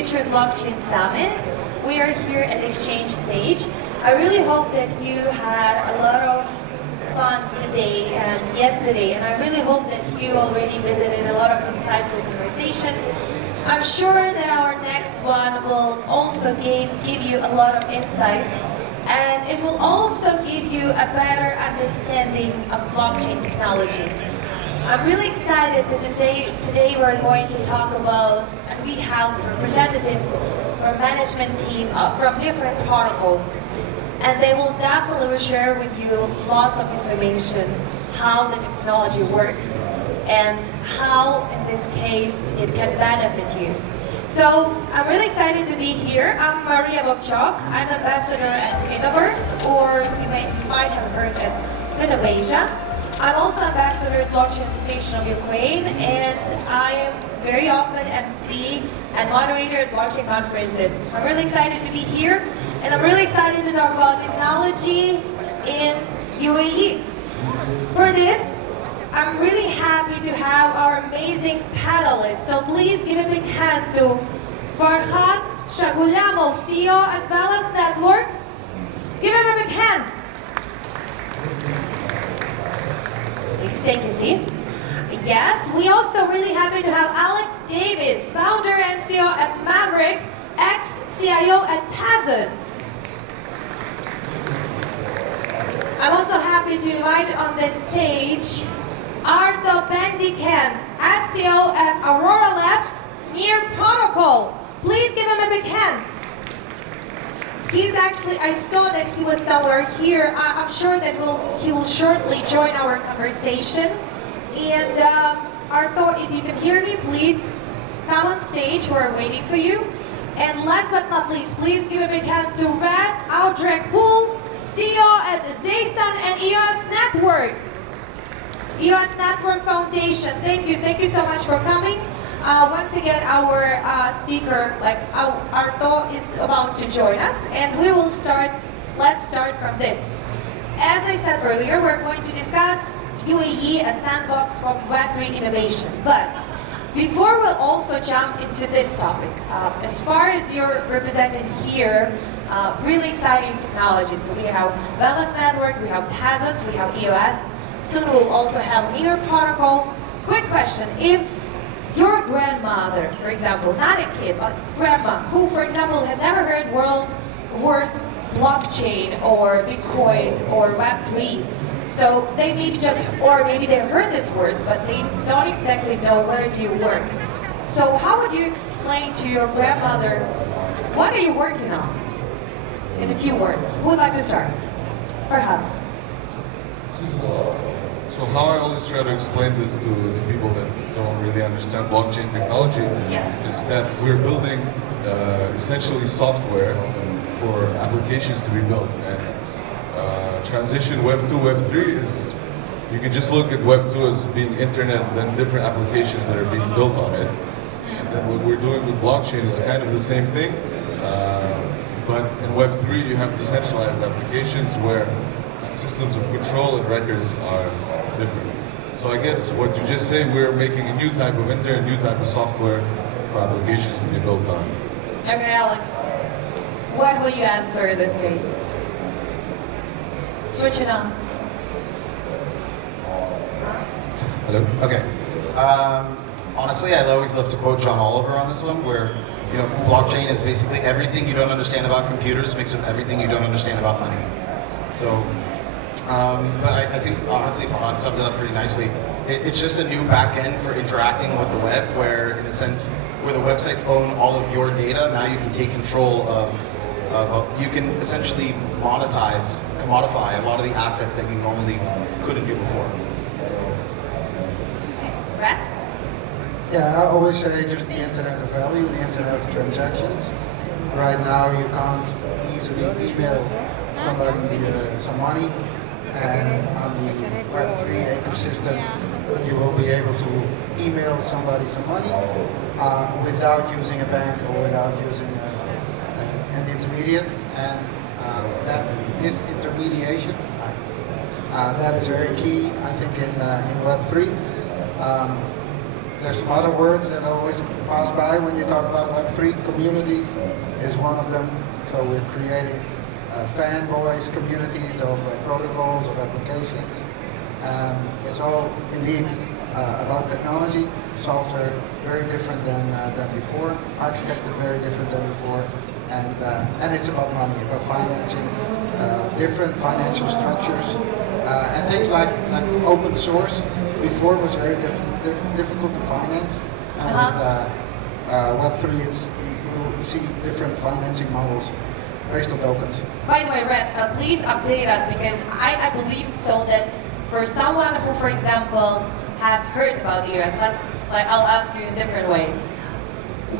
Future Blockchain Summit. We are here at the exchange stage. I really hope that you had a lot of fun today and yesterday, and I really hope that you already visited a lot of insightful conversations. I'm sure that our next one will also give you a lot of insights, and it will also give you a better understanding of blockchain technology. I'm really excited that today we're going to talk about, and we have representatives from management team from different protocols, and they will definitely share with you lots of information, how the technology works, and how, in this case, it can benefit you. So, I'm really excited to be here. I'm Vovchok. I'm ambassador at Metaverse, or you might have heard as Innovation. I'm also ambassador at Blockchain Association of Ukraine, and I am very often MC and moderator at blockchain conferences. I'm really excited to be here, and I'm really excited to talk about technology in UAE. For this, I'm really happy to have our amazing panelists. So please give a big hand to Farkhad, Shagulyamov, CEO at VELAS Network. Give him a big hand. Please take a seat. Yes, we also really happy to have Alex Davis, founder and CEO at Mavryk, ex-CIO at Tezos. I'm also happy to invite on this stage Arto Bendiken, STO at Aurora Labs, near Protocol. Please give him a big hand. He's actually, I saw that he was somewhere here. I'm sure that he will shortly join our conversation. And Arto, if you can hear me, please come on stage. We're waiting for you. And last but not least, please give a big hand to Rhett, Oudkerk, CEO at Zaisan and EOS Network. EOS Network Foundation. Thank you so much for coming. Once again, our speaker, Arto, is about to join us, and we will start. Let's start from this. As I said earlier, we're going to discuss UAE, a sandbox for Web3 innovation. But before we'll also jump into this topic, as far as you're represented here, really exciting technologies. So we have VELAS Network, we have Tezos, we have EOS. Soon we'll also have Near Protocol. Quick question: if your grandmother, for example, not a kid, but grandma, who, for example, has never heard word blockchain or Bitcoin or Web3, so they maybe or maybe they heard these words, but they don't exactly know where do you work. So how would you explain to your grandmother, what are you working on? In a few words. Who would like to start? Farkhad. So how I always try to explain this to people that don't really understand blockchain technology is that we're building essentially software for applications to be built. And transition Web 2, Web 3 is, you can just look at Web 2 as being internet and then different applications that are being built on it. And then what we're doing with blockchain is kind of the same thing. But in Web 3 you have decentralized applications where systems of control and records are different. So I guess what you just say, we're making a new type of internet, new type of software for applications to be built on. Okay, Alex. What will you answer in this case? Switch it on. Hello? Okay. Honestly, I'd always love to quote John Oliver on this one, where blockchain is basically everything you don't understand about computers mixed with everything you don't understand about money. So, but I think honestly, Farkhad summed it up pretty nicely. It's just a new back end for interacting with the web, where in a sense, where the websites own all of your data, now you can take control of you can essentially commodify a lot of the assets that you normally couldn't do before. So. Rhett? Yeah, I always say just the internet of value, the internet of transactions. Right now you can't easily email somebody some money, and on the Web3 ecosystem you will be able to email somebody some money without using a bank or without using an intermediate, and this intermediation that is very key, I think, in Web3. There's some other words that always pass by when you talk about Web3. Communities is one of them. So we're creating fanboys, communities of protocols, of applications. It's all indeed about technology, software, very different than before, architected very different than before, and it's about money, about financing, different financial structures, and things like open source. Before was very difficult to finance, and with Web3, you will see different financing models based on tokens. By the way, Rhett, please update us, because I believe so that for someone who, for example, has heard about the US, I'll ask you in a different way.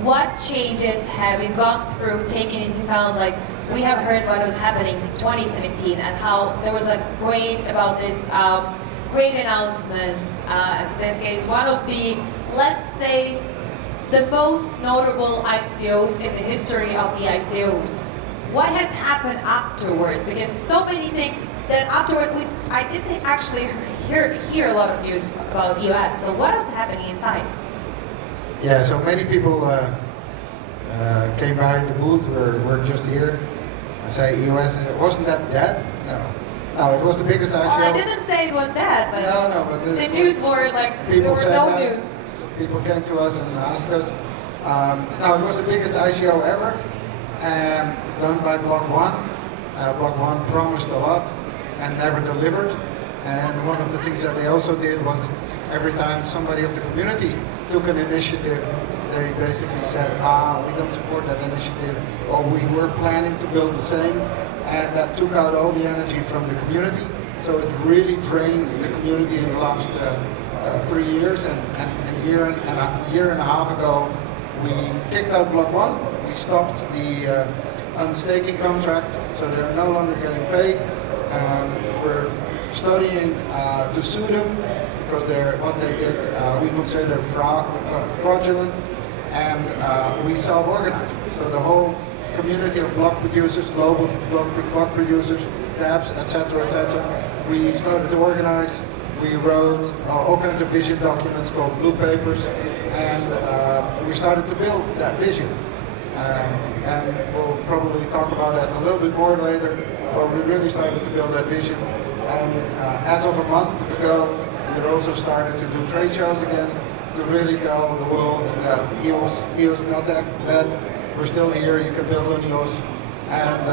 What changes have you gone through, taking into account, like, we have heard what was happening in 2017 and how there was a great announcements. In this case, one of the, let's say, the most notable ICOs in the history of the ICOs. What has happened afterwards? Because so many things that afterward, I didn't actually hear a lot of news about the US. So what is happening inside? Yeah, so many people came by the booth. We're just here. I say US, wasn't that dead? No, it was the biggest ICO. Well, I didn't say it was dead, but but the news were like, there was no news. People came to us and asked us. No, it was the biggest ICO ever, done by Block One. Block One promised a lot and never delivered. And one of the things that they also did was every time somebody of the community took an initiative, they basically said, we don't support that initiative, or we were planning to build the same, and that took out all the energy from the community. So it really drained the community in the last 3 years, and a year and a half ago, we kicked out Block One. We stopped the unstaking contract, so they're no longer getting paid. We're studying to sue them because what they did we consider fraudulent, and we self-organized. So the whole community of block producers, global block producers, dApps, etc., we started to organize. We wrote all kinds of vision documents called blue papers, and we started to build that vision. And we'll probably talk about that a little bit more later, but we really started to build that vision. And as of a month ago, we also started to do trade shows again to really tell the world that EOS is not that bad. We're still here, you can build on EOS. And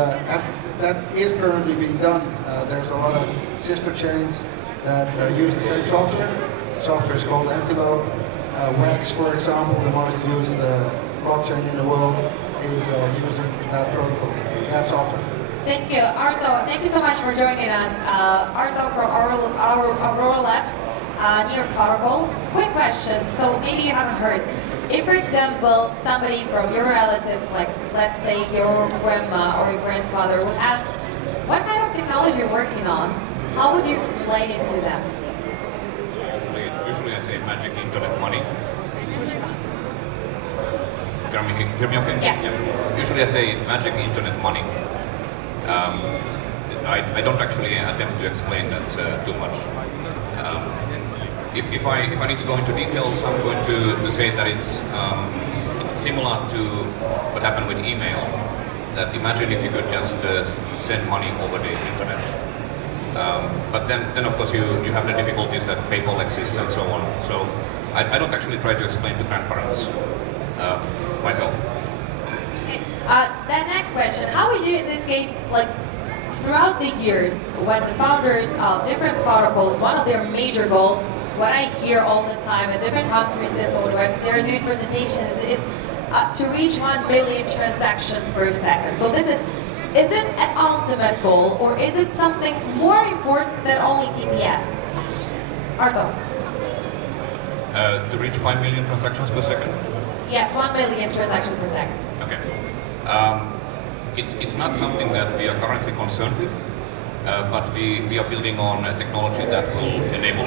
that is currently being done. There's a lot of sister chains that use the same software. Software is called Antelope. Wax, for example, the most used blockchain in the world, is using that protocol, that software. Thank you, Arto. Thank you so much for joining us. Arto from Aurora Labs, near protocol. Quick question, so maybe you haven't heard. If, for example, somebody from your relatives, like let's say your grandma or your grandfather, would ask, what kind of technology you're working on, how would you explain it to them? Usually I say magic internet money. Can you hear me okay? Yes. Yeah. Usually I say magic internet money. I don't actually attempt to explain that too much. If I need to go into details, I'm going to say that it's similar to what happened with email. That imagine if you could just send money over the internet. But then of course you have the difficulties that PayPal exists and so on. So I don't actually try to explain to grandparents myself. Okay. That next question, how would you in this case, like throughout the years, when the founders of different protocols, one of their major goals, what I hear all the time at different conferences or when they're doing presentations is to reach 1 billion transactions per second. So is it an ultimate goal, or is it something more important than only TPS? Arto. To reach 5 million transactions per second? Yes, 1 million transactions per second. Okay. It's not something that we are currently concerned with, but we are building on a technology that will enable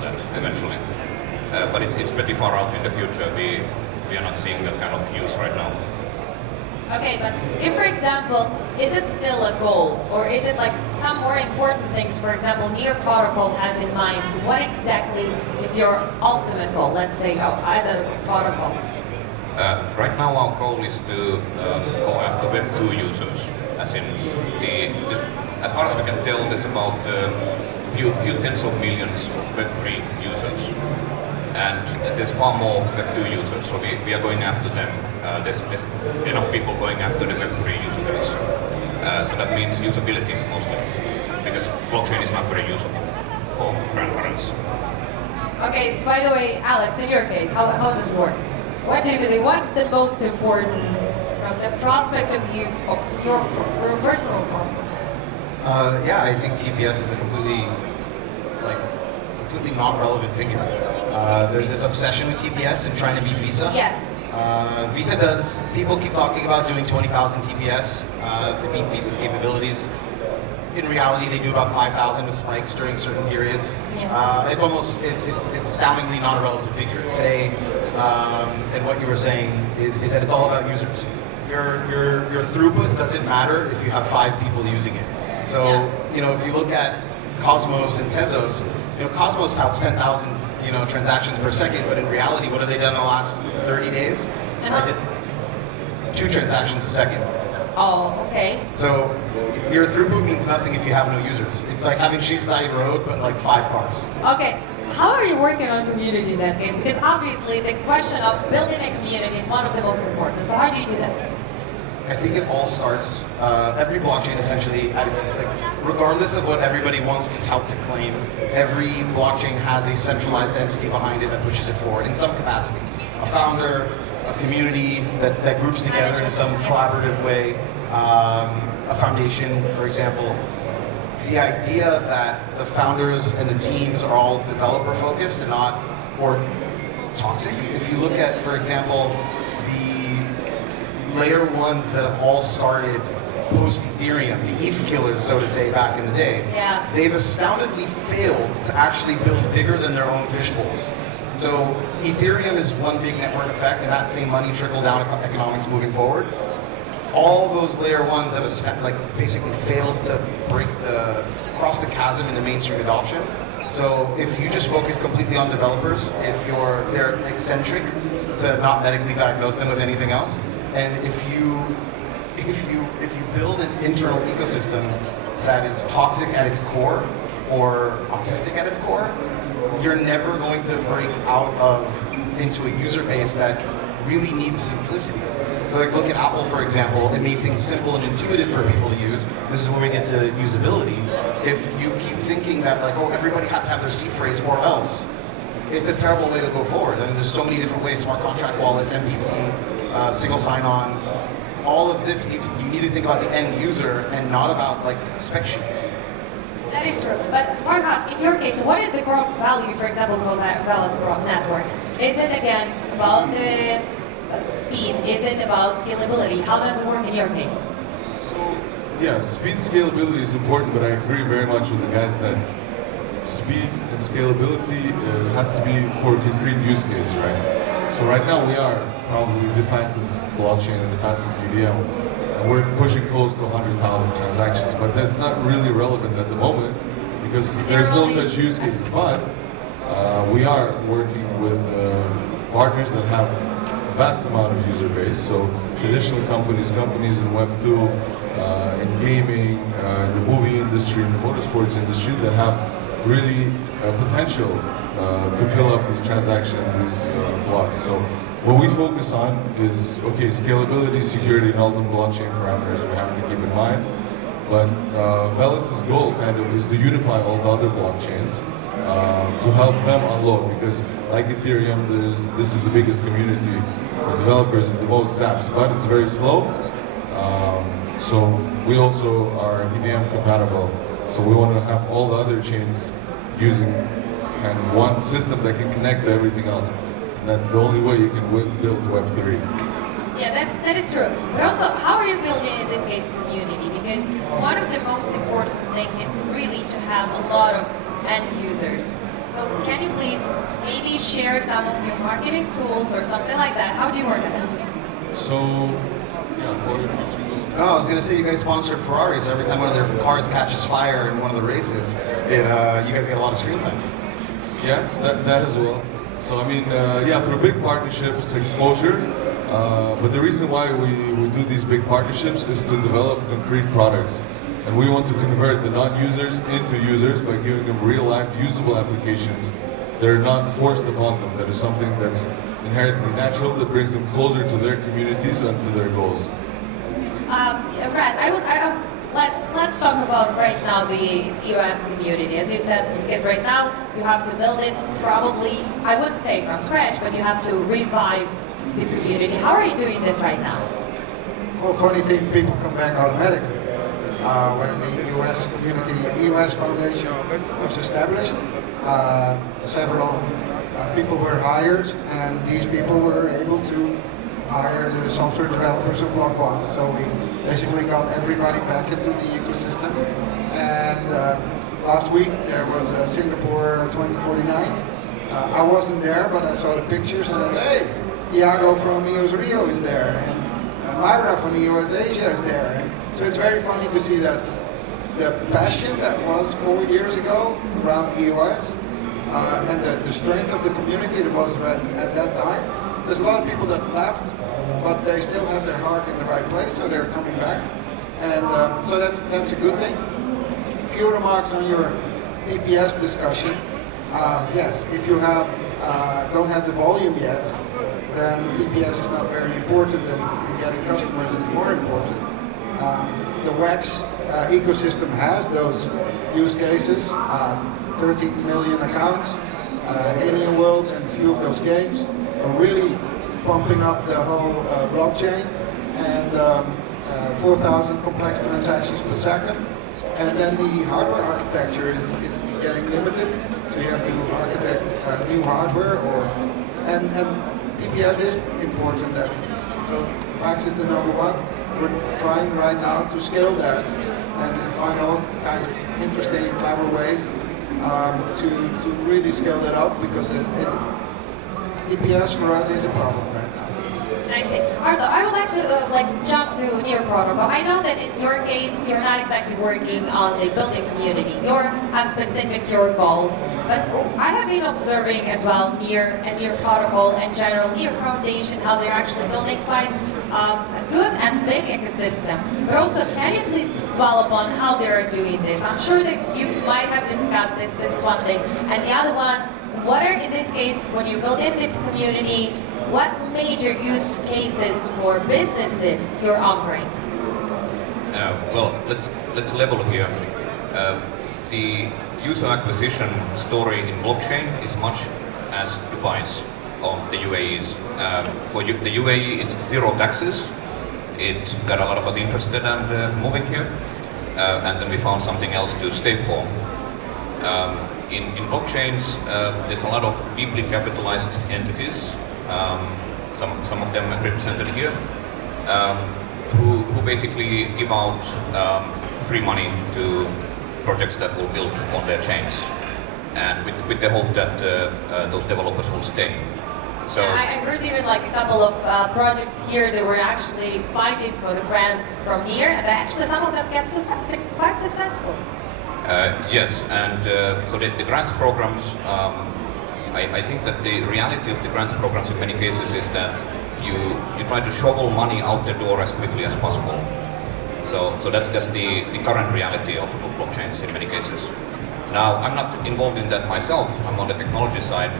that eventually. But it's pretty far out in the future. We are not seeing that kind of use right now. Okay, but if, for example, is it still a goal, or is it like some more important things, for example, Near Protocol has in mind? What exactly is your ultimate goal, let's say, as a protocol? Right now our goal is to go after Web 2 users, as in as far as we can tell, there's about few tens of millions of Web 3 users, and there's far more Web 2 users, so we are going after them. There's enough people going after the Web 3 user base, so that means usability mostly, because blockchain is not very usable for grandparents. Okay, by the way, Alex, in your case, how does it work? What do you believe? What's the most important from the prospect of view of your personal prospect? Yeah, I think TPS is a completely non-relevant figure. There's this obsession with TPS and trying to beat Visa. Yes. Visa does, people keep talking about doing 20,000 TPS to beat Visa's capabilities. In reality, they do about 5,000 with spikes during certain periods. Yeah. It's astoundingly not a relative figure. Today, and what you were saying is that it's all about users. Your throughput doesn't matter if you have 5 people using it. So, if you look at Cosmos and Tezos, Cosmos touts 10,000, transactions per second, but in reality, what have they done in the last 30 days? Uh-huh. They did 2 transactions a second. Oh, okay. So, your throughput means nothing if you have no users. It's like having Sheepside Road, but like 5 cars. Okay. How are you working on community in this case? Because obviously the question of building a community is one of the most important. So how do you do that? I think it all starts, every blockchain essentially, regardless of what everybody wants to tout to claim, every blockchain has a centralized entity behind it that pushes it forward in some capacity. A founder, a community that groups together in some collaborative way, a foundation, for example. The idea that the founders and the teams are all developer focused and not, or toxic. If you look at, for example, the layer ones that have all started post-Ethereum, the ETH killers, so to say, back in the day, they've astoundingly failed to actually build bigger than their own fishbowls. So Ethereum is one big network effect, and that same money trickle down economics moving forward. All those layer ones have basically failed to cross the chasm into mainstream adoption. So if you just focus completely on developers, if they're eccentric to not medically diagnose them with anything else, and if you build an internal ecosystem that is toxic at its core or autistic at its core, you're never going to break out into a user base that really needs simplicity. So look at Apple, for example. It made things simple and intuitive for people to use. This is where we get to usability. If you keep thinking that everybody has to have their seed phrase or else, it's a terrible way to go forward. And there's so many different ways, smart contract wallets, MPC, single sign-on. All of this you need to think about the end user and not about spec sheets. That is true. But Farkhad, in your case, what is the core value, for example, for that VELAS network? Is it again about the speed? Is it about scalability? How does it work in your case? So, yeah, speed scalability is important, but I agree very much with the guys that speed and scalability has to be for a concrete use case, right? So right now we are probably the fastest blockchain and the fastest EVM, and we're pushing close to 100,000 transactions, but that's not really relevant at the moment because there's no such use cases. But we are working with partners that have a vast amount of user base, so traditional companies in Web 2, in gaming, in the movie industry, in the motorsports industry that have really potential to fill up these transactions, these blocks. So what we focus on is, scalability, security, and all the blockchain parameters we have to keep in mind. But VELAS' goal is to unify all the other blockchains to help them unload, because like Ethereum, this is the biggest community for developers and the most dApps, but it's very slow. So we also are EVM compatible. So we want to have all the other chains using one system that can connect to everything else. And that's the only way you can build Web3. Yeah, that is true. But also, how are you building in this case community? Because one of the most important things is really to have a lot of end users. So can you please maybe share some of your marketing tools or something like that? How do you work on that? So Yeah, or if you want to go. No, I was gonna say you guys sponsor Ferrari, so every time one of their cars catches fire in one of the races, you guys get a lot of screen time. Yeah, that as well. So I mean, yeah, through big partnerships, exposure. But the reason why we do these big partnerships is to develop concrete products. And we want to convert the non-users into users by giving them real-life usable applications that are not forced upon them, that is something that's inherently natural, that brings them closer to their communities and to their goals. Rhett, let's talk about right now the US community, as you said, because right now you have to build it probably, I wouldn't say from scratch, but you have to revive the community. How are you doing this right now? Well, funny thing, people come back automatically. When the US community, US Foundation was established, several people were hired, and these people were able to hire the software developers of Block One. So we basically got everybody back into the ecosystem. And last week there was Singapore 2049. I wasn't there, but I saw the pictures and I said, hey, Thiago from EOS Rio is there, and Myra from EOS Asia is there. And so it's very funny to see that the passion that was 4 years ago around EOS and the strength of the community that was at that time. There's a lot of people that left, but they still have their heart in the right place, so they're coming back. And so that's a good thing. A few remarks on your TPS discussion. Yes, if you don't have the volume yet, then TPS is not very important, and getting customers is more important. The WAX ecosystem has those use cases, 13 million accounts, Alien Worlds, and a few of those games are really pumping up the whole blockchain, and 4,000 complex transactions per second. And then the hardware architecture is getting limited, so you have to architect new hardware, and TPS is important there. So WAX is the number one. We're trying right now to scale that and find all kinds of interesting and clever ways to really scale that up, because TPS for us is a problem right now. I see. Arto, I would like to jump to your protocol. I know that in your case, you're not exactly working on the building community. You have specific your goals. But I have been observing as well near protocol and general near foundation how they're actually building quite a good and big ecosystem. But also, can you please dwell upon how they are doing this? I'm sure that you might have discussed this. This is one thing, and the other one. What are, in this case, when you build in the community, what major use cases for businesses you're offering? Well, let's level here. The user acquisition story in blockchain is much as Dubai's or the UAE's. For the UAE, it's zero taxes. It got a lot of us interested and moving here, and then we found something else to stay for. In blockchains, there's a lot of deeply capitalized entities, some of them represented here, who basically give out free money to projects that will build on their chains, and with the hope that those developers will stay. So I heard even like a couple of projects here that were actually fighting for the grant from NEAR, and actually some of them get quite successful. Yes, and so the grants programs, I think that the reality of the grants programs in many cases is that you try to shovel money out the door as quickly as possible. So that's just the current reality of blockchains in many cases. Now, I'm not involved in that myself, I'm on the technology side,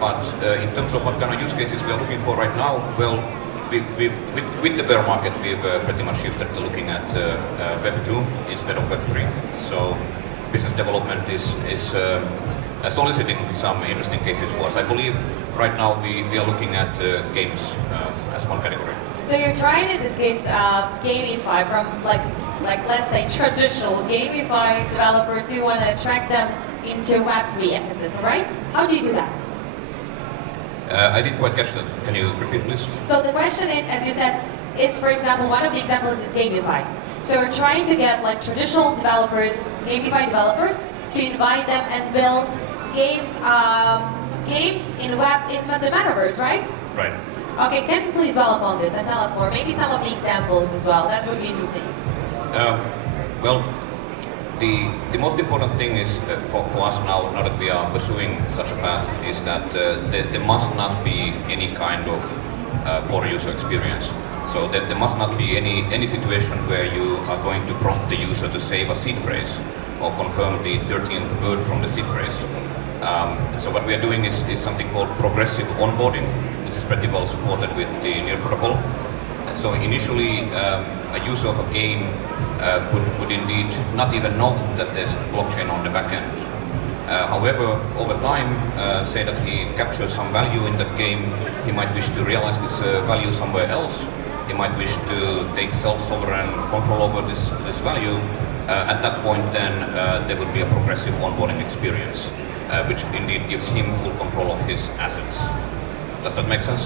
but in terms of what kind of use cases we are looking for right now, well, with the bear market, we've pretty much shifted to looking at Web 2 instead of Web 3. So business development is soliciting some interesting cases for us. I believe right now we are looking at games as one category. So you're trying in this case gamify from like let's say traditional gamify developers. You want to attract them into Web 3 ecosystem, right? How do you do that? I didn't quite catch that. Can you repeat, please? So the question is, as you said, is for example, one of the examples is gamify. So we're trying to get like traditional developers, gamify developers, to invite them and build games in the metaverse, right? Right. Okay, can you please develop on this and tell us more? Maybe some of the examples as well. That would be interesting. Well, the most important thing is for us now that we are pursuing such a path, is that there must not be any kind of poor user experience. So there must not be any situation where you are going to prompt the user to save a seed phrase or confirm the 13th word from the seed phrase. So what we are doing is something called progressive onboarding. This is pretty well supported with the NIR protocol. So initially, a user of a game would indeed not even know that there's blockchain on the back end. However, over time, say that he captures some value in that game, he might wish to realize this value somewhere else. He might wish to take self-sovereign control over this value. At that point, then there would be a progressive onboarding experience, which indeed gives him full control of his assets. Does that make sense?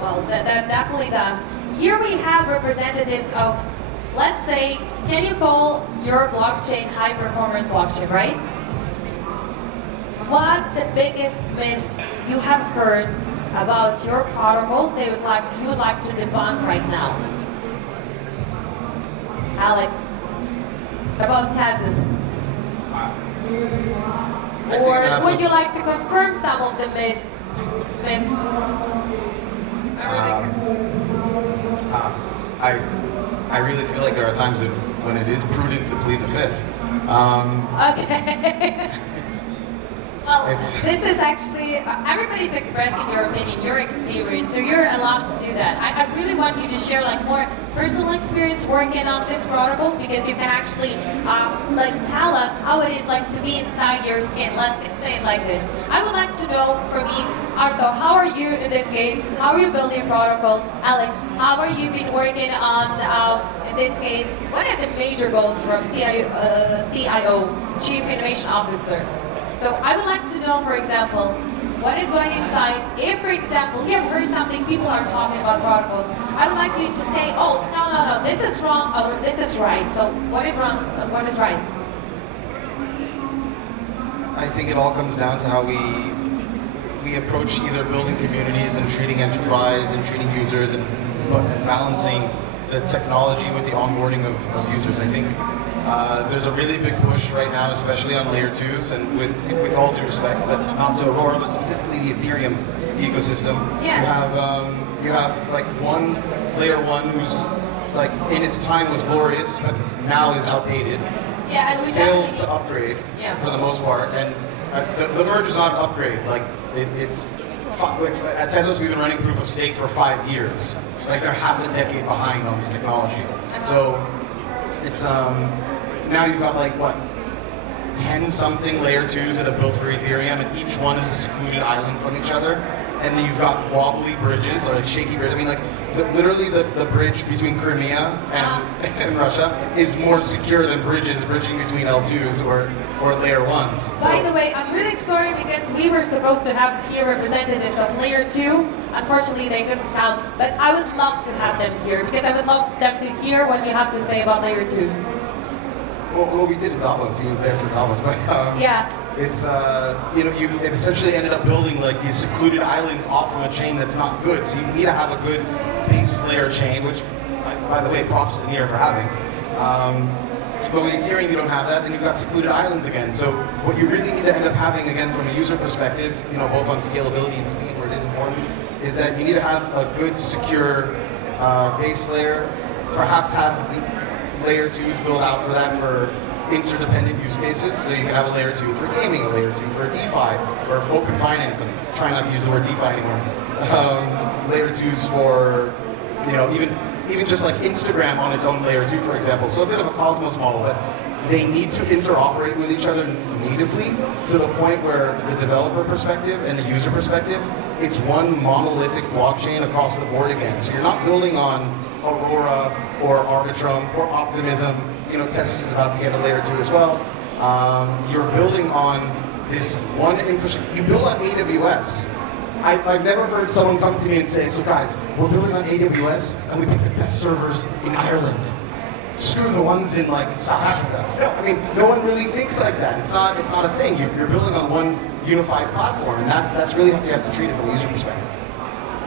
Well, that definitely does. Here we have representatives of, let's say, can you call your blockchain high-performance blockchain, right? What the biggest myths you have heard about your protocols you would like to debunk right now? Alex, about Tezos. Or would you like to confirm some of the myths? I really feel like there are times when it is prudent to plead the fifth. Okay. Well, this is actually, everybody's expressing your opinion, your experience, so you're allowed to do that. I really want you to share like more personal experience working on these protocols, because you can actually tell us how it is like to be inside your skin. Let's say it like this. I would like to know, for me, Arto, how are you in this case? How are you building a protocol? Alex, how are you been working on, in this case, what are the major goals from CIO, Chief Innovation Officer? So I would like to know, for example, what is going inside. If, for example, you have heard something, people are talking about protocols, I would like you to say, oh, no, this is wrong, or this is right. So what is wrong, what is right? I think it all comes down to how we approach either building communities and treating enterprise and treating users and balancing the technology with the onboarding of users. I think there's a really big push right now, especially on layer 2s, and with all due respect, but not to Aurora, but specifically the Ethereum ecosystem. Yes. You have like one layer 1 who's like in its time was glorious, but now is outdated. Yeah, and we fails to upgrade for the most part, and the merge is not an upgrade. Like at Tezos, we've been running proof of stake for 5 years. Like they're half a decade behind on this technology. So it's now you've got like what 10 something layer 2s that have built for Ethereum, and each one is a secluded island from each other. And then you've got wobbly bridges, or like shaky bridge. I mean, like literally the bridge between Crimea and Russia is more secure than bridges bridging between L2s or layer 1s. By the way, I'm really sorry, because we were supposed to have here representatives of layer 2. Unfortunately, they couldn't come, but I would love to have them here, because I would love them to hear what you have to say about layer 2s. Well, we did at Davos. He was there for Davos, but yeah. It's you essentially ended up building like these secluded islands off from a chain that's not good. So you need to have a good base layer chain, which, by the way, props to NIR for having. But with Ethereum, you don't have that. Then you've got secluded islands again. So what you really need to end up having, again, from a user perspective, both on scalability and speed, where it is important, is that you need to have a good, secure base layer. Perhaps have the layer 2s built out for that for interdependent use cases. So you can have a layer 2 for gaming, a layer 2 for DeFi, or open finance. I'm trying not to use the word DeFi anymore. Layer 2s for, even just like Instagram on its own layer 2, for example. So a bit of a Cosmos model, but they need to interoperate with each other natively to the point where the developer perspective and the user perspective, it's one monolithic blockchain across the board again. So you're not building on Aurora or Arbitrum or Optimism. Tezos is about to get a layer 2 as well. You're building on this one infrastructure. You build on AWS. I've never heard someone come to me and say, so guys, we're building on AWS and we pick the best servers in Ireland. Screw the ones in like South Africa. No, I mean, no one really thinks like that. It's not a thing. You're building on one unified platform, and that's really how you have to treat it from a user perspective.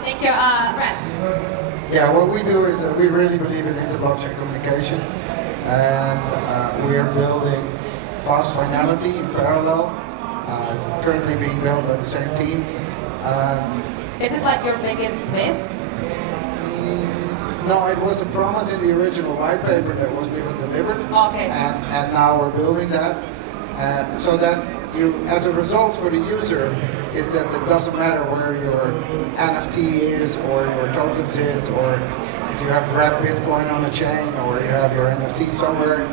Thank you, Rhett. Yeah, what we do is we really believe in inter-blockchain communication, and we are building fast finality in parallel. It's currently being built by the same team. Is it like your biggest myth? No, it was a promise in the original white paper that was never delivered. Okay. And now we're building that. So that you, as a result for the user, is that it doesn't matter where your NFT is or your tokens is, or if you have wrapped Bitcoin on a chain or you have your NFT somewhere,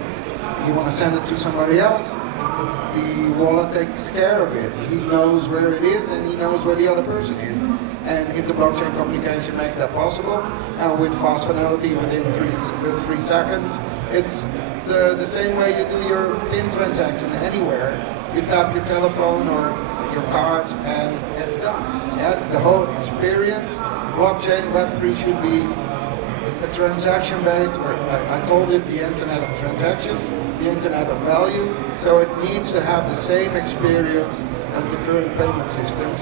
you want to send it to somebody else, the wallet takes care of it. He knows where it is and he knows where the other person is. And inter-blockchain communication makes that possible. And with fast finality within 3 seconds, it's the same way you do your PIN transaction anywhere. You tap your telephone or your card and it's done. Yeah, the whole experience, blockchain Web3 should be a transaction-based, or I called it the Internet of Transactions, the Internet of Value. So it needs to have the same experience as the current payment systems.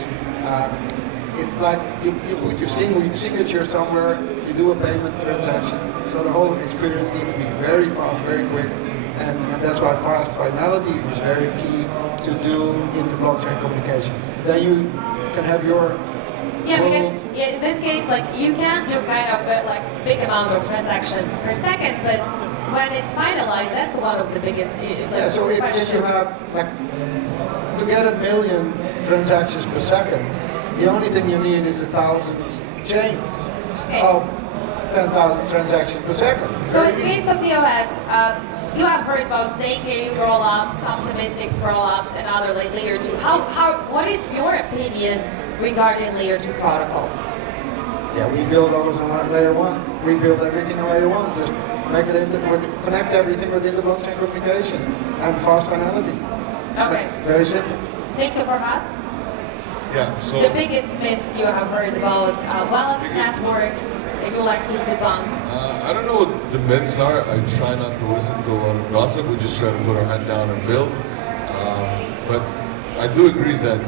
It's like you put your signature somewhere, you do a payment transaction. So the whole experience needs to be very fast, very quick, and that's why fast finality is very key to do inter-blockchain communication. Then you can have your Because in this case, like you can do kind of like big amount of transactions per second, but when it's finalized, that's one of the biggest. Yeah. So if you have like to get 1 million transactions per second, the only thing you need is 1,000 chains of 10,000 transactions per second. So in case of EOS, you have heard about ZK rollups, optimistic rollups, and other like layer 2. What is your opinion regarding layer 2 protocols? Yeah, we build those on layer 1. We build everything on layer 1. Just make it connect everything with inter-blockchain communication and fast finality. Okay. Very simple. Thank you, Farkhad. Yeah, so The biggest myths you have heard about VELAS network, if you like to debunk. I don't know what the myths are. I try not to listen to a lot of gossip. We just try to put our head down and build. But I do agree that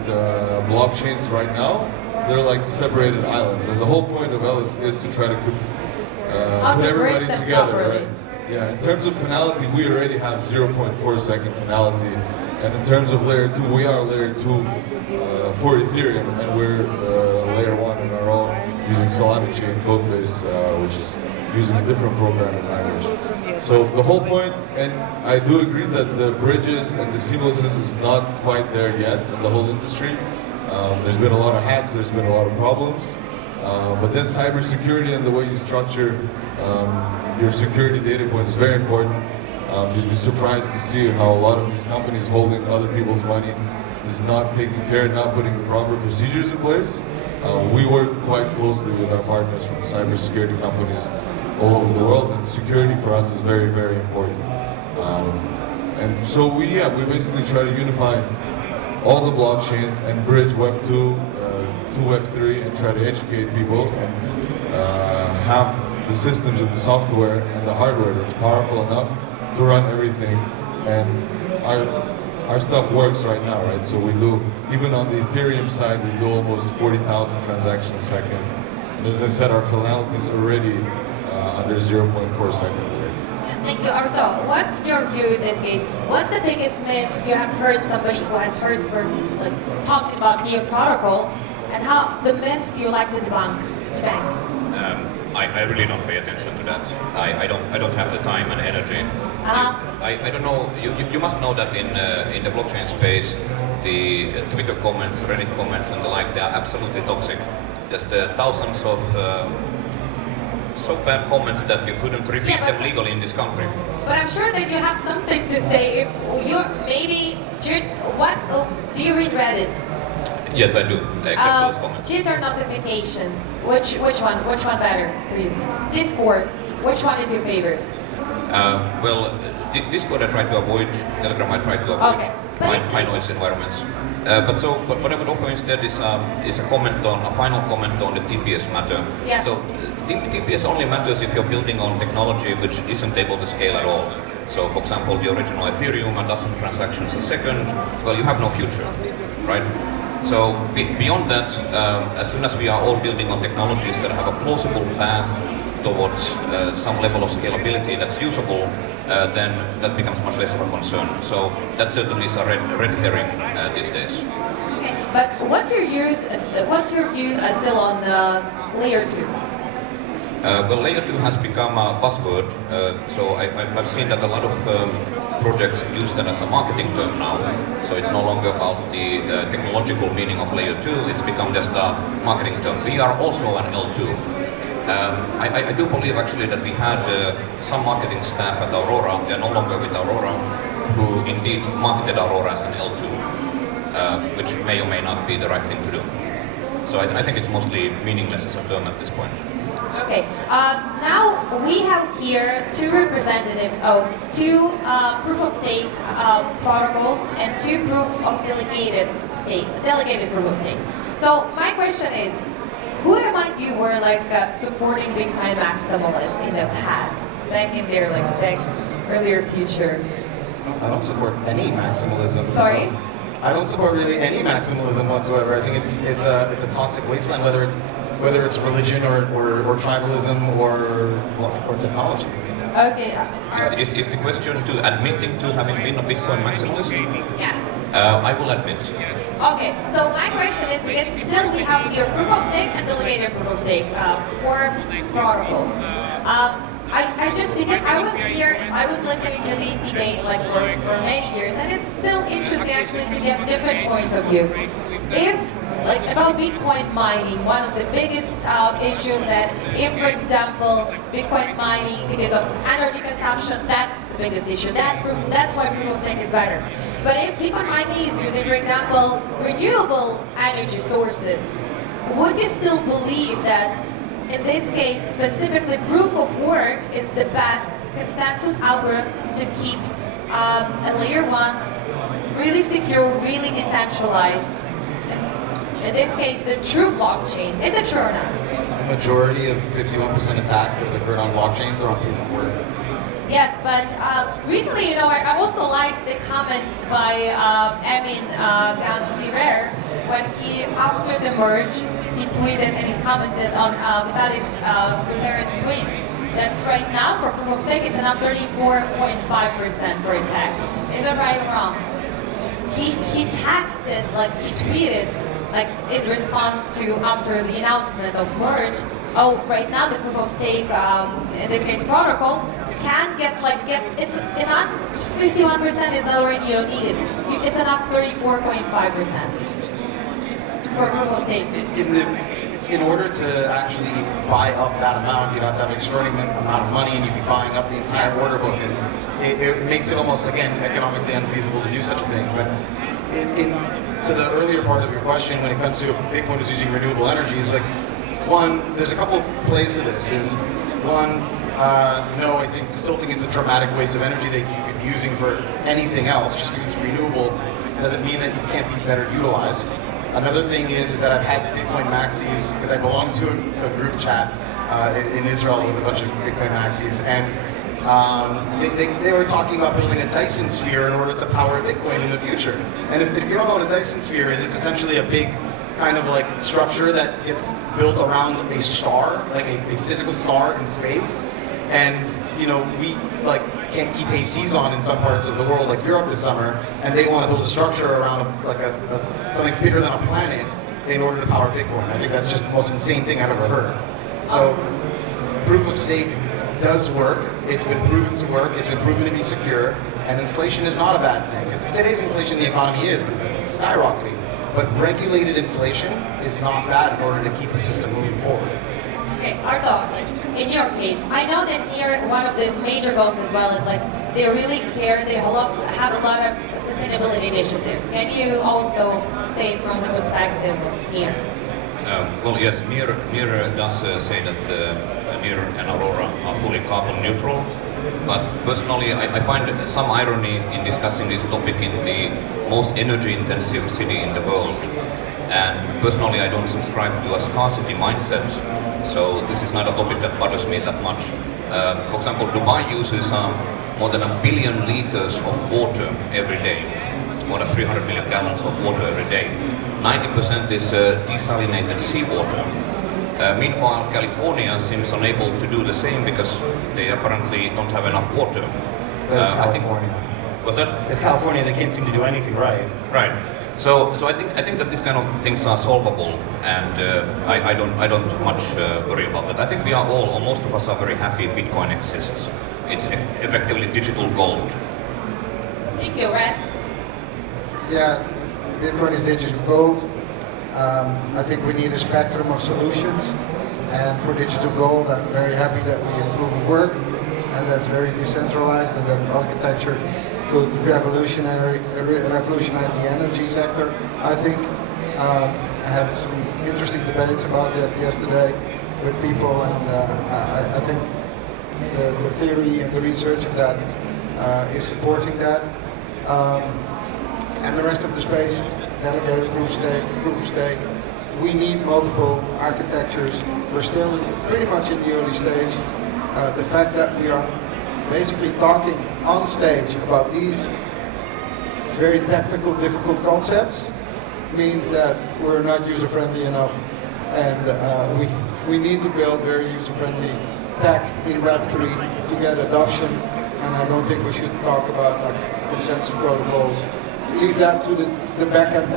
blockchains right now, they're like separated islands, and the whole point of VELAS is to try to put everybody together, right? Yeah, in terms of finality, we already have 0.4 second finality, and in terms of layer 2, we are layer 2 for Ethereum, and we're layer 1 in our own using Solana chain codebase, which is using a different programming language. So the whole point, and I do agree that the bridges and the seamlessness is not quite there yet in the whole industry. There's been a lot of hacks, there's been a lot of problems, but then cybersecurity and the way you structure your security data points is very important. You'd be surprised to see how a lot of these companies holding other people's money is not taking care, not putting the proper procedures in place. We work quite closely with our partners from cybersecurity companies all over the world, and security for us is very, very important. And so we basically try to unify all the blockchains and bridge Web 2 to Web 3 and try to educate people and have the systems and the software and the hardware that's powerful enough to run everything. And our stuff works right now, right? So we do, even on the Ethereum side, we do almost 40,000 transactions a second. And as I said, our finality is already under 0.4 seconds. Thank you, Arto. What's your view in this case? What's the biggest myths you have heard somebody who has heard from like talking about new protocol, and how the myths you like to debunk? I really don't pay attention to that. I don't have the time and energy. I don't know. You must know that in the blockchain space, the Twitter comments, Reddit comments, and the like, they are absolutely toxic. Just thousands of so bad comments that you couldn't repeat them legally in this country. But I'm sure that you have something to say. If you're maybe, what do you read Reddit? Yes, I do. Accept those comments. Jitter notifications. Which one better for you? Discord. Which one is your favorite? Well, Discord I try to avoid. Telegram I try to avoid. Okay. High noise environments. But what I would offer instead is a final comment on the TPS matter. Yeah. So TPS only matters if you're building on technology which isn't able to scale at all. So for example, the original Ethereum, 1,000 transactions a second, well, you have no future, right? So beyond that, as soon as we are all building on technologies that have a plausible path towards some level of scalability that's usable, then that becomes much less of a concern. So that certainly is a red herring these days. Okay, but what's your views still on layer 2? Well, layer 2 has become a buzzword, so I've seen that a lot of projects use that as a marketing term now. So it's no longer about the technological meaning of layer 2, it's become just a marketing term. We are also an L2. I do believe actually that we had some marketing staff at Aurora, they're no longer with Aurora, who indeed marketed Aurora as an L2, which may or may not be the right thing to do. So I think it's mostly meaningless as a term at this point. Okay, now we have here two representatives of two proof of stake protocols and two proof of delegated proof of stake. So my question is, who among you were supporting Bitcoin maximalists in the past, back in their back earlier future? I don't support any maximalism. Sorry? I don't support really any maximalism whatsoever. I think it's a toxic wasteland, whether it's religion or tribalism or technology. Okay. Is the question to admitting to having been a Bitcoin maximalist? Yes. I will admit. Okay, so my question is, because still we have here proof of stake and delegated proof of stake for protocols. Because I was here, I was listening to these debates for many years, and it's still interesting actually to get different points of view. If about Bitcoin mining, one of the biggest issues that if, for example, Bitcoin mining, because of energy consumption, that's the biggest issue. That's why proof of stake is better. But if Bitcoin mining is using, for example, renewable energy sources, would you still believe that in this case, specifically proof of work is the best consensus algorithm to keep a layer 1 really secure, really decentralized? In this case, the true blockchain. Is it true or not? The majority of 51% attacks that occurred on blockchains are on proof of work. Yes, but recently, I also liked the comments by Emin Gansirer when he, after the merge, he tweeted and he commented on Vitalik's Buterin tweets that right now for proof of stake it's enough 34.5% for attack. Is it right or wrong? He texted, he tweeted, in response to after the announcement of merge, right now the proof of stake, in this case protocol, can get it's enough 51% is already you don't need it. It's enough 34.5% for proof of stake. In order to actually buy up that amount, you'd have to have an extraordinary amount of money, and you'd be buying up the entire order book, and it makes it almost, again, economically unfeasible to do such a thing. But to the earlier part of your question, when it comes to if Bitcoin is using renewable energy, is one, there's a couple of plays to this. No, I still think it's a dramatic waste of energy that you could be using for anything else. Just because it's renewable doesn't mean that it can't be better utilized. Another thing is that I've had Bitcoin maxis, because I belong to a group chat in Israel with a bunch of Bitcoin maxis, and they were talking about building a Dyson sphere in order to power Bitcoin in the future. And if you don't know what a Dyson sphere is, it's essentially a big kind of structure that gets built around a star, a physical star in space. And we can't keep ACs on in some parts of the world, like Europe this summer, and they want to build a structure around something bigger than a planet in order to power Bitcoin. I think that's just the most insane thing I've ever heard. So proof of stake does work. It's been proven to work. It's been proven to be secure. And inflation is not a bad thing. Today's inflation in the economy is, but it's skyrocketing. But regulated inflation is not bad in order to keep the system moving forward. Okay, Arto, in your case, I know that here one of the major goals as well is they really care, they have a lot of sustainability initiatives. Can you also say it from the perspective of NIR? Well, yes, NIR does say that NIR and Aurora are fully carbon neutral. But personally, I find some irony in discussing this topic in the most energy-intensive city in the world. And personally, I don't subscribe to a scarcity mindset. So this is not a topic that bothers me that much. For example, Dubai uses more than 1 billion liters of water every day. more than 300 million gallons of water every day. 90% is desalinated seawater. Meanwhile, California seems unable to do the same because they apparently don't have enough water. That's I think- California. Was that? It's California. They can't seem to do anything right. Right. So I think that these kind of things are solvable, and I don't much worry about that. I think we are all, or most of us are very happy Bitcoin exists. It's effectively digital gold. Thank you, Rhett. Yeah, Bitcoin is digital gold. I think we need a spectrum of solutions, and for digital gold, I'm very happy that we have proof of work, and that's very decentralized, and that the architecture could revolutionize the energy sector. I think I had some interesting debates about that yesterday with people, and I think the theory and the research of that is supporting that. And the rest of the space, delegated proof of stake. We need multiple architectures. We're still pretty much in the early stage. The fact that we are basically talking on stage about these very technical, difficult concepts means that we're not user-friendly enough, and we need to build very user-friendly tech in Web3 to get adoption. And I don't think we should talk about like consensus protocols. Leave that to the back-end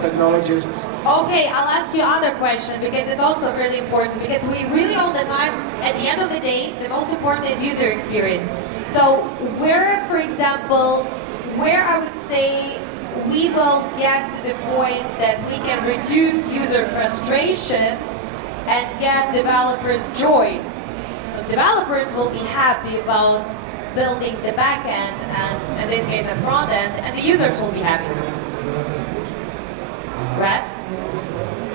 technologists. Okay, I'll ask you another question because it's also really important, because we really all the time, at the end of the day, the most important is user experience. So where, for example, where I would say we will get to the point that we can reduce user frustration and get developers joy. So developers will be happy about building the back end and, in this case, a front end, and the users will be happy. Right?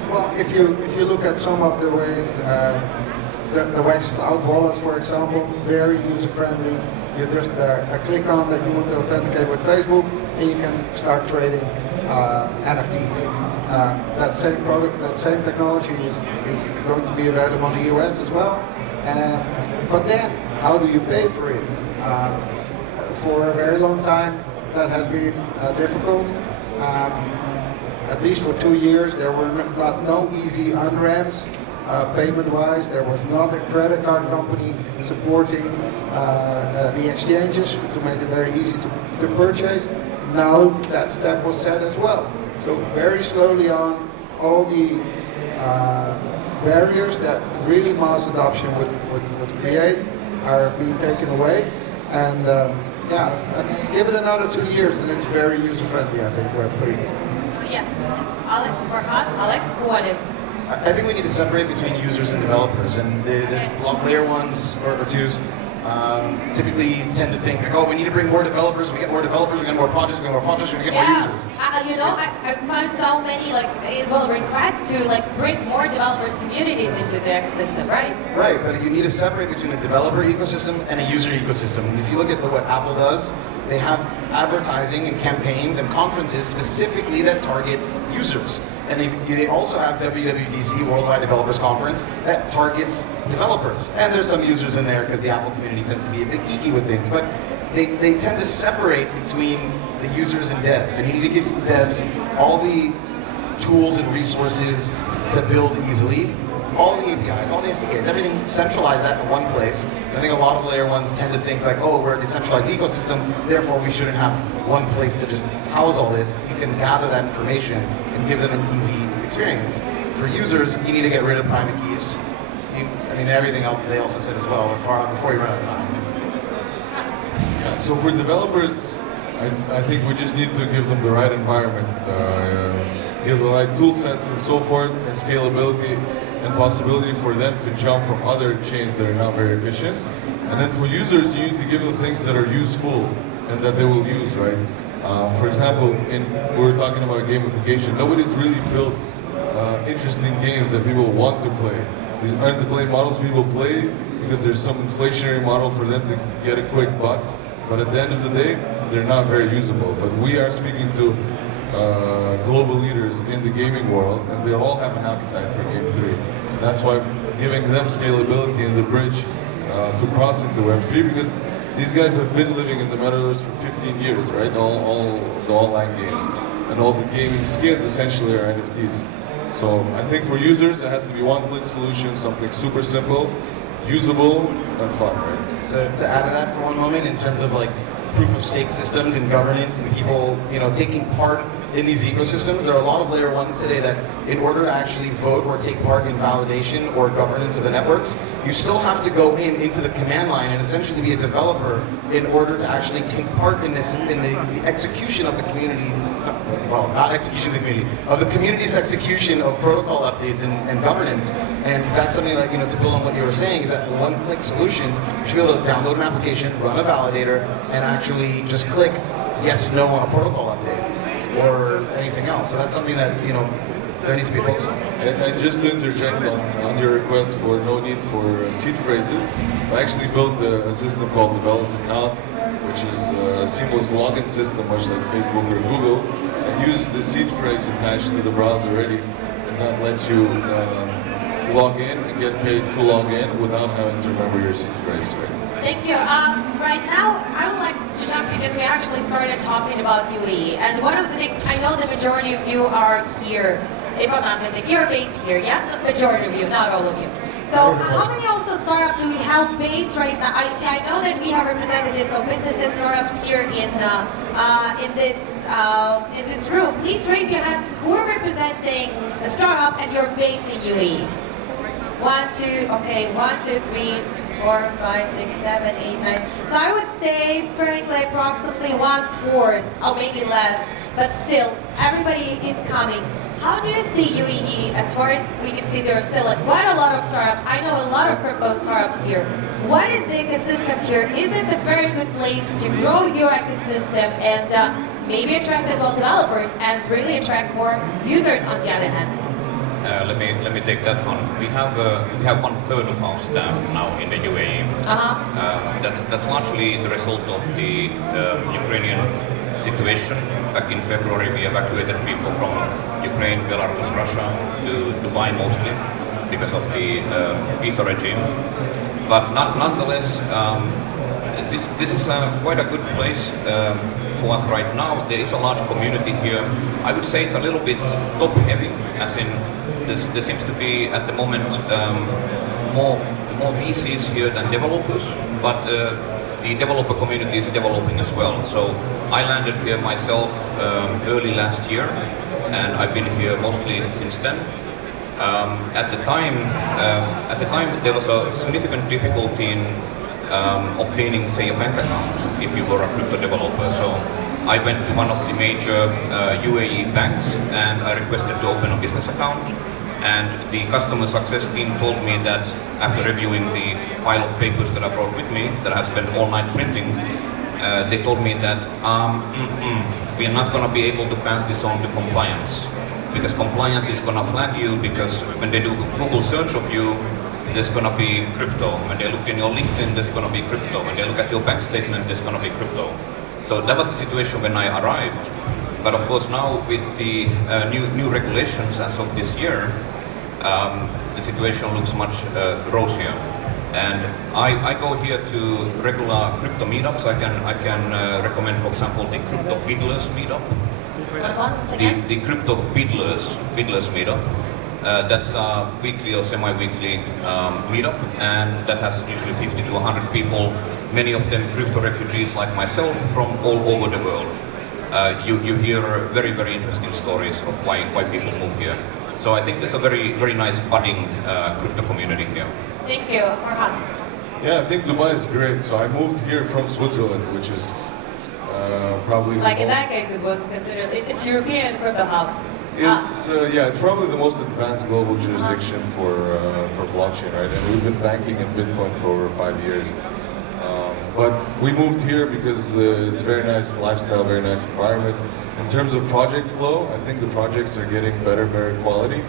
Well, if you look at some of the ways, the Wax Cloud wallets, for example, very user-friendly. You just click on that you want to authenticate with Facebook, and you can start trading NFTs. That same product, that same technology is going to be available in the US as well. But then, how do you pay for it? For a very long time, that has been difficult. At least for 2 years, there were no easy on-ramps payment-wise. There was not a credit card company supporting the exchanges to make it very easy to purchase. Now that step was set as well. So very slowly on, all the barriers that really mass adoption would create are being taken away. And give it another 2 years and it's very user-friendly, I think, Web3. Yeah. Farkhad, Alex, who are you? I think we need to separate between users and developers, and the block layer ones or twos typically tend to think like, oh, we need to bring more developers. We get more developers, we get more projects, we get more projects, we get more users. I found so many as well requests to bring more developers communities into the ecosystem, right? Right, but you need to separate between a developer ecosystem and a user ecosystem. And if you look at what Apple does, they have advertising and campaigns and conferences specifically that target users. And they also have WWDC, Worldwide Developers Conference, that targets developers. And there's some users in there because the Apple community tends to be a bit geeky with things. But they tend to separate between the users and devs. And you need to give devs all the tools and resources to build easily. All the APIs, all the SDKs, everything, centralize that in one place. And I think a lot of layer ones tend to think like, oh, we're a decentralized ecosystem, therefore we shouldn't have one place to just house all this. You can gather that information and give them an easy experience. For users, you need to get rid of private keys. Everything else they also said as well, before you run out of time. Yeah, so for developers, I think we just need to give them the right environment, give the right tool sets and so forth, and scalability and possibility for them to jump from other chains that are not very efficient. And then for users, you need to give them things that are useful and that they will use, right? For example, we were talking about gamification. Nobody's really built interesting games that people want to play. These earn-to-play models people play because there's some inflationary model for them to get a quick buck. But at the end of the day, they're not very usable. But we are speaking to global leaders in the gaming world, and they all have an appetite for Game 3. That's why giving them scalability and the bridge to cross into Web3, because these guys have been living in the metaverse for 15 years, right? All the online games and all the gaming skins essentially are NFTs. So I think for users, it has to be one-click solution, something super simple, usable, and fun, right? To add to that for one moment, in terms of like proof of stake systems and governance and people, taking part in these ecosystems, there are a lot of layer ones today that in order to actually vote or take part in validation or governance of the networks, you still have to go into the command line and essentially be a developer in order to actually take part in this, in the execution of the community, well, not execution of the community, of the community's execution of protocol updates and governance. And that's something that, to build on what you were saying, is that one-click solutions, you should be able to download an application, run a validator, and actually just click yes, no on a protocol update or anything else. So that's something that, there needs to be a focus on. And just to interject on your request for no need for seed phrases, I actually built a system called the VELAS account, which is a seamless login system, much like Facebook or Google, and uses the seed phrase attached to the browser already, and that lets you log in and get paid to log in without having to remember your seed phrase, right? Thank you. Right now, I would like to jump because we actually started talking about UAE, and one of the things, I know the majority of you are here, if I'm not mistaken. You're based here, yeah? The majority of you, not all of you. So how many also startups do we have based right now? I know that we have representatives of businesses, startups here in this room. Please raise your hands. Who are representing a startup and you're based in UAE? 1, 2, okay, 1, 2, 3, 4, 5, 6, 7, 8, 9. So I would say, frankly, approximately 1/4, or maybe less, but still, everybody is coming. How do you see UAE? As far as we can see, there are still quite a lot of startups. I know a lot of crypto startups here. What is the ecosystem here? Is it a very good place to grow your ecosystem and maybe attract as well developers and really attract more users on the other hand? Let me take that one. We have 1/3 of our staff now in the UAE. That's largely the result of the Ukrainian situation. Back in February, we evacuated people from Ukraine, Belarus, Russia to Dubai mostly because of the visa regime. But nonetheless, this is quite a good place for us right now. There is a large community here. I would say it's a little bit top-heavy, as in there seems to be at the moment more VCs here than developers, but the developer community is developing as well. So I landed here myself early last year, and I've been here mostly since then. At the time, there was a significant difficulty in obtaining, say, a bank account if you were a crypto developer. So I went to one of the major UAE banks and I requested to open a business account. And the customer success team told me that after reviewing the pile of papers that I brought with me, that I spent all night printing, they told me that we are not going to be able to pass this on to compliance, because compliance is going to flag you, because when they do Google search of you, there's going to be crypto. When they look in your LinkedIn, there's going to be crypto. When they look at your bank statement, there's going to be crypto. So that was the situation when I arrived. But of course now with the new regulations as of this year, the situation looks much rosier. And I go here to regular crypto meetups. I can recommend, for example, the Crypto Biddlers meetup. The Crypto Biddlers meetup. That's a weekly or semi-weekly meetup, and that has usually 50 to 100 people, many of them crypto refugees like myself from all over the world. You hear very, very interesting stories of why people move here. So I think there's a very, very nice budding crypto community here. Thank you, Farkhad. Yeah, I think Dubai is great. So I moved here from Switzerland, which is probably like in that case, it was considered it's European crypto hub. It's probably the most advanced global jurisdiction for blockchain, right? And we've been banking in Bitcoin for over 5 years. But we moved here because it's a very nice lifestyle, very nice environment. In terms of project flow, I think the projects are getting better quality.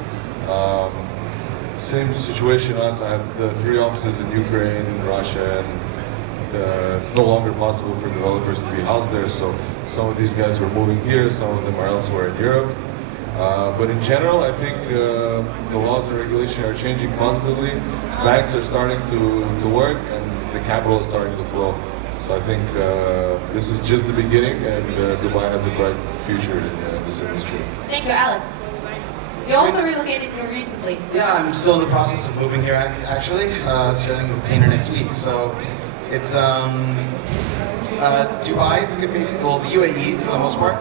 Same situation as I have the 3 offices in Ukraine, Russia, and it's no longer possible for developers to be housed there. So some of these guys were moving here, some of them are elsewhere in Europe. But in general, I think the laws and regulation are changing positively. Banks are starting to work, and the capital is starting to flow. So I think this is just the beginning, and Dubai has a bright future in this industry. Thank you, Alice. You also relocated here recently. Yeah, I'm still in the process of moving here actually, starting with retainer next week. So it's Dubai is basically, well, the UAE for the most part,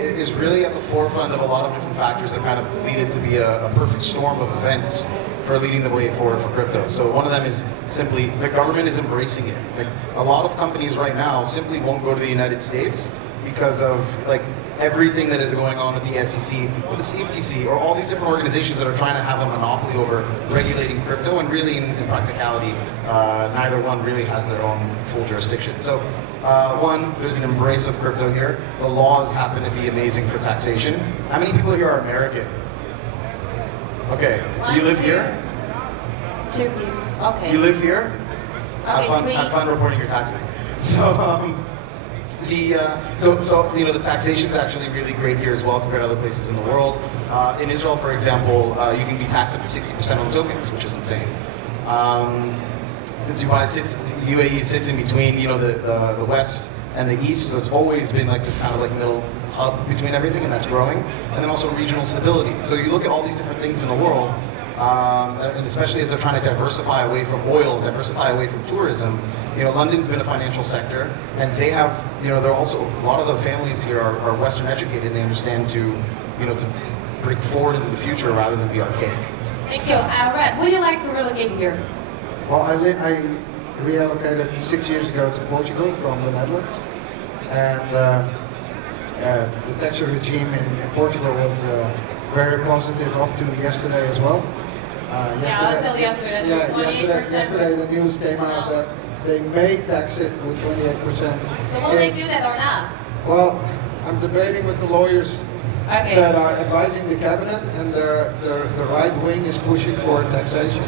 is really at the forefront of a lot of different factors that kind of lead it to be a perfect storm of events for leading the way forward for crypto. So one of them is simply the government is embracing it. Like a lot of companies right now simply won't go to the United States because of like everything that is going on with the SEC, with the CFTC, or all these different organizations that are trying to have a monopoly over regulating crypto, and really in practicality, neither one really has their own full jurisdiction. So one, there's an embrace of crypto here. The laws happen to be amazing for taxation. How many people here are American? Okay, you live here? 2 people. Okay. You live here? Okay, Have fun reporting your taxes. So, so you know, the taxation is actually really great here as well compared to other places in the world. In Israel, for example, you can be taxed up to 60% on tokens, which is insane. The UAE sits in between, you know, the West and the East, so it's always been like this kind of like middle hub between everything, and that's growing. And then also regional stability. So you look at all these different things in the world, and especially as they're trying to diversify away from oil, diversify away from tourism. You know, London's been a financial sector, and they have, you know, they're also, a lot of the families here are Western educated, and they understand to, you know, to break forward into the future rather than be archaic. Thank you. Rhett, would you like to relocate here? Well, I reallocated 6 years ago to Portugal from the Netherlands, and the tax regime in Portugal was very positive up to yesterday as well. Until yesterday. Yeah, yesterday the news came out that they may tax it with 28%. So will they do that or not? Well, I'm debating with the lawyers that are advising the cabinet, and the right wing is pushing for taxation.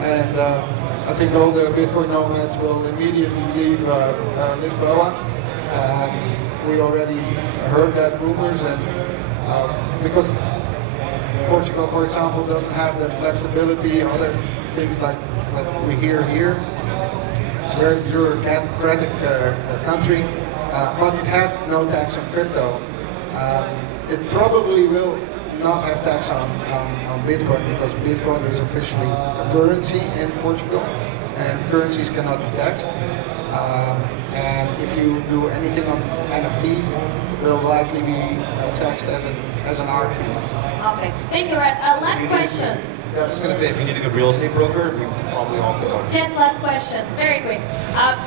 And I think all the Bitcoin nomads will immediately leave Lisboa. We already heard that rumors, and because Portugal, for example, doesn't have the flexibility, other things like we hear here. It's a very bureaucratic country, but it had no tax on crypto. It probably will not have tax on Bitcoin, because Bitcoin is officially a currency in Portugal, and currencies cannot be taxed. And if you do anything on NFTs, it will likely be taxed as an art piece. Okay, thank you, Rhett. Last question. Yeah, I was just going to say, if you need a good real estate broker, we probably all go. Just last question, very quick.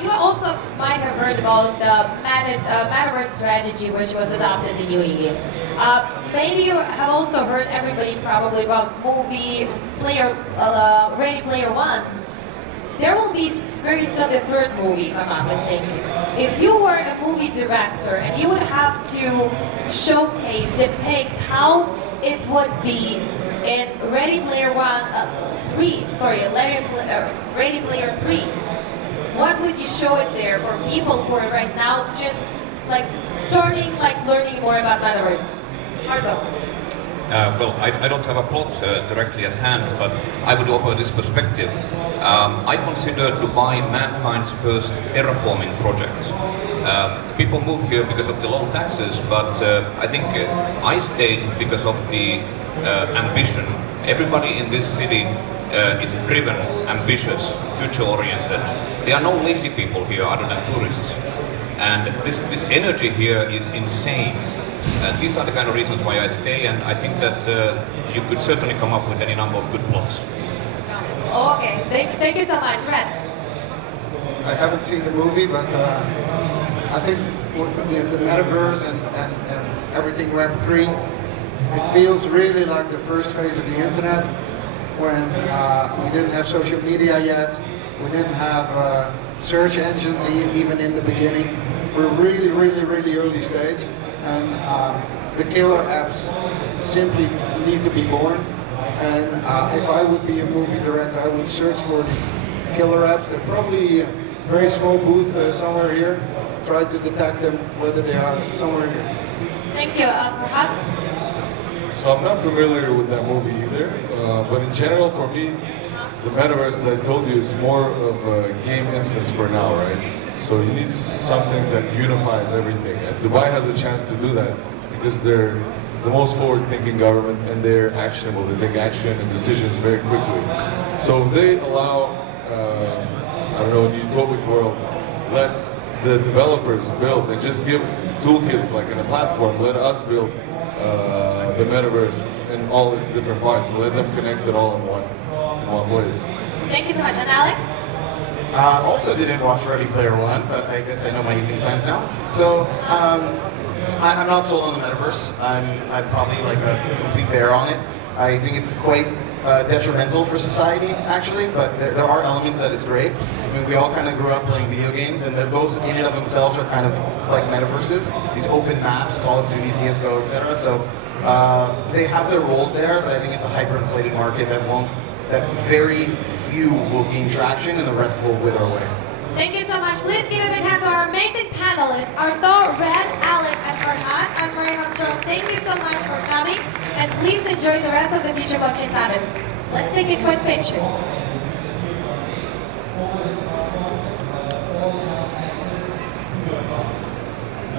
You also might have heard about the Metaverse strategy, which was adopted in UAE. Maybe you have also heard, everybody probably, about Ready Player One. There will be very soon the third movie, if I'm not mistaken. If you were a movie director and you would have to showcase, depict how it would be in Ready Player 3, Ready Player 3, what would you show it there for people who are right now just like starting, like learning more about Metaverse? Arto. Well, I don't have a plot directly at hand, but I would offer this perspective. I consider Dubai mankind's first terraforming project. People move here because of the low taxes, but I think I stayed because of the ambition. Everybody in this city is driven, ambitious, future-oriented. There are no lazy people here other than tourists. And this energy here is insane. These are the kind of reasons why I stay, and I think that you could certainly come up with any number of good plots. Okay, thank you so much, Rhett. I haven't seen the movie, but I think the metaverse and everything Web 3, it feels really like the first phase of the internet, when we didn't have social media yet, we didn't have search engines even in the beginning. We're really early stage. And the killer apps simply need to be born. And if I would be a movie director, I would search for these killer apps. They're probably a very small booth somewhere here. Try to detect them, whether they are somewhere here. Thank you. Farkhad? So I'm not familiar with that movie either, but in general, for me, the metaverse, as I told you, is more of a game instance for now, right? So you need something that unifies everything. And Dubai has a chance to do that because they're the most forward-thinking government and they're actionable. They take action and decisions very quickly. So if they allow, I don't know, a utopic world, let the developers build and just give toolkits like in a platform, let us build the metaverse in all its different parts. Let them connect it all in one place. Thank you so much. And Alex? Also didn't watch Ready Player One, but I guess I know my evening plans now. So I'm not sold on the metaverse. I'm probably like a complete bear on it. I think it's quite detrimental for society, actually, but there are elements that it's great. I mean, we all kind of grew up playing video games, and those in and of themselves are kind of like metaverses. These open maps, Call of Duty, CS:GO, etc. So they have their roles there, but I think it's a hyperinflated market that very few will gain traction, and the rest will wither away. Thank you so much. Please give a big hand to our amazing panelists, Arto, Rhett, Alex, and Farkhad. I'm Vovchok. Thank you so much for coming, and please enjoy the rest of the Future Blockchain Summit. Let's take a quick picture.